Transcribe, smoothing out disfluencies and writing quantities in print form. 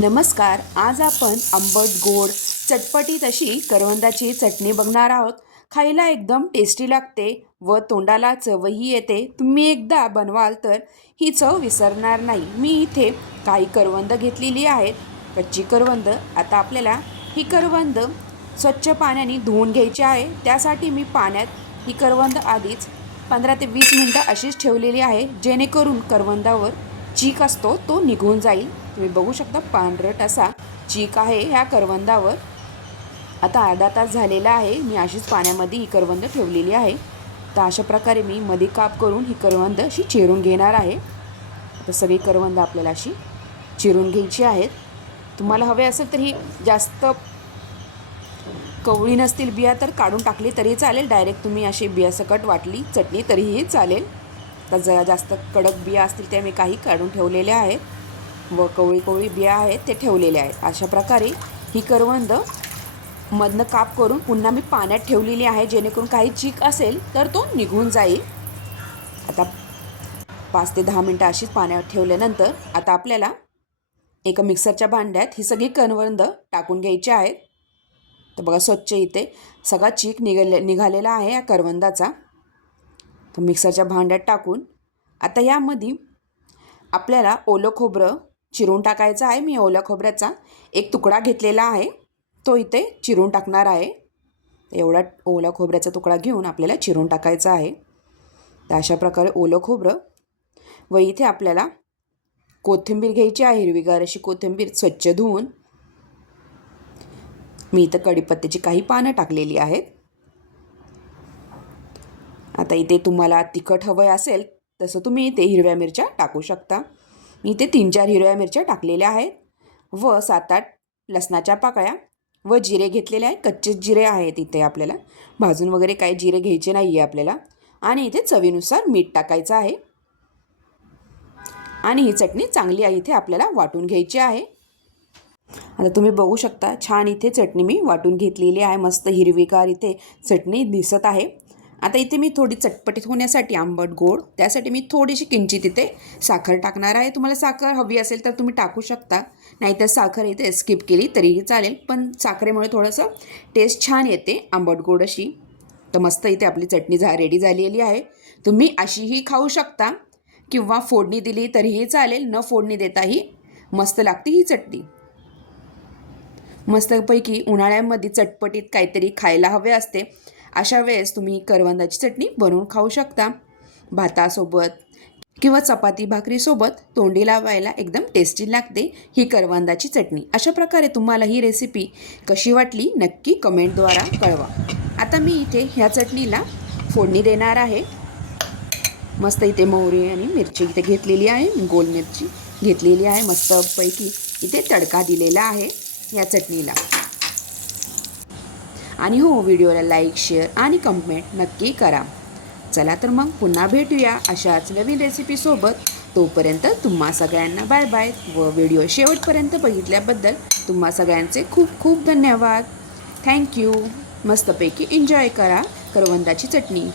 नमस्कार. आज आपण आंबट गोड चटपटीत अशी करवंदाची चटणी बघणार आहोत. खायला एकदम टेस्टी लागते व तोंडाला चवही येते. तुम्ही एकदा बनवाल तर ही चव विसरणार नाही. मी इथे काही करवंद घेतलेली आहेत, कच्ची करवंद. आता आपल्याला ही करवंद स्वच्छ पाण्याने धुवून घ्यायची आहे. त्यासाठी मी पाण्यात ही करवंद आधीच 15 ते 20 मिनटं अशीच ठेवलेली आहे, जेणेकरून करवंदावर चीक असतो तो निघून जाईल. तुम्ही बघू शकता पांढरट असा चीक आहे ह्या करवंदावर. आता अर्धा तास झालेला आहे, मी अशीच पाण्यामध्ये ही करवंद ठेवलेली आहे. तर अशा प्रकारे मी मध्ये काप करून ही करवंद अशी चिरून घेणार आहे. आता सगळी करवंद आपल्याला अशी चिरून घ्यायची आहेत. तुम्हाला हवे असेल तर ही जास्त कवळी नसतील बिया तर काढून टाकली तरी चालेल. डायरेक्ट तुम्ही अशी बियासकट वाटली चटणी तरीही चालेल. तर जरा जास्त कडक बिया असतील त्या मी काही काढून ठेवलेल्या आहेत व कवळी बिया आहेत ते ठेवलेले आहेत. अशा प्रकारे ही करवंद मधनं काप करून पुन्हा मी पाण्यात ठेवलेली आहे, जेणेकरून काही चीक असेल तर तो निघून जाईल. आता 5 ते 10 मिनटं अशीच पाण्यात ठेवल्यानंतर आता आपल्याला एका मिक्सरच्या भांड्यात ही सगळी करवंद टाकून घ्यायची आहेत. तर बघा स्वच्छ इथे सगळा चीक निघालेला आहे या करवंदाचा. तर मिक्सरच्या भांड्यात टाकून आता यामध्ये आपल्याला ओलं खोबरं चिरून टाकायचं आहे. मी ओल्या खोबऱ्याचा एक तुकडा घेतलेला आहे, तो इथे चिरून टाकणार आहे. एवढा ओल्या खोबऱ्याचा तुकडा घेऊन आपल्याला चिरून टाकायचा आहे. तर अशा प्रकारे ओलं खोबरं व इथे आपल्याला कोथिंबीर घ्यायची आहे, हिरवीगार अशी कोथिंबीर स्वच्छ धुवून. मी इथं कढीपत्त्याची काही पानं टाकलेली आहेत. आता इथे तुम्हाला तिखट हवं असेल तसं तुम्ही इथे हिरव्या मिरच्या टाकू शकता. मी इथे 3-4 हिरव्या मिरच्या टाकलेल्या आहेत व 7-8 लसणाच्या पाकळ्या व जिरे घेतलेले आहेत. कच्चे जिरे आहेत इथे, आपल्याला भाजून वगैरे काही जिरे घ्यायचे नाही आहे आपल्याला. आणि इथे चवीनुसार मीठ टाकायचं आहे. आणि ही चटणी चांगली इथे आपल्याला वाटून घ्यायची आहे. आता तुम्ही बघू शकता छान इथे चटणी मी वाटून घेतलेली आहे. मस्त हिरवीगार इथे चटणी दिसत आहे. आता इथे मी थोडी चटपटीत होण्यासाठी आंबट गोड त्यासाठी मी थोडीशी किंचित इथे साखर टाकणार आहे. तुम्हाला साखर हवी असेल तर तुम्ही टाकू शकता, नाहीतर साखर इथे स्किप केली तरीही चालेल, पण साखरेमुळे थोडंसं टेस्ट छान येते आंबट गोड अशी. तर मस्त इथे आपली चटणी रेडी झालेली आहे. तुम्ही अशीही खाऊ शकता किंवा फोडणी दिली तरीही चालेल, न फोडणी देताही मस्त लागते ही चटणी. मस्तपैकी उन्हाळ्यामध्ये चटपटीत काहीतरी खायला हवे असते, अशा वेळेस तुम्ही करवंदाची चटणी बनवून खाऊ शकता. भातासोबत किंवा चपाती भाकरीसोबत तोंडी लावायला एकदम टेस्टी लागते ही करवंदाची चटणी. अशा प्रकारे तुम्हाला ही रेसिपी कशी वाटली नक्की कमेंटद्वारा कळवा. आता मी इथे ह्या चटणीला फोडणी देणार आहे. मस्त इथे मोहरी आणि मिरची इथे घेतलेली आहे, गोल मिरची घेतलेली आहे. मस्तपैकी इथे तडका दिलेला आहे या चटणीला. आणि हो, व्हिडिओला लाईक, शेअर आणि कमेंट नक्की करा. चला तर मग पुन्हा भेटूया अशाच नवीन रेसिपीसोबत. तोपर्यंत तुम्हा सगळ्यांना बाय बाय व व्हिडिओ शेवटपर्यंत बघितल्याबद्दल तुम्हा सगळ्यांचे खूप खूप धन्यवाद. थँक्यू. मस्तपैकी एन्जॉय करा करवंदाची चटणी.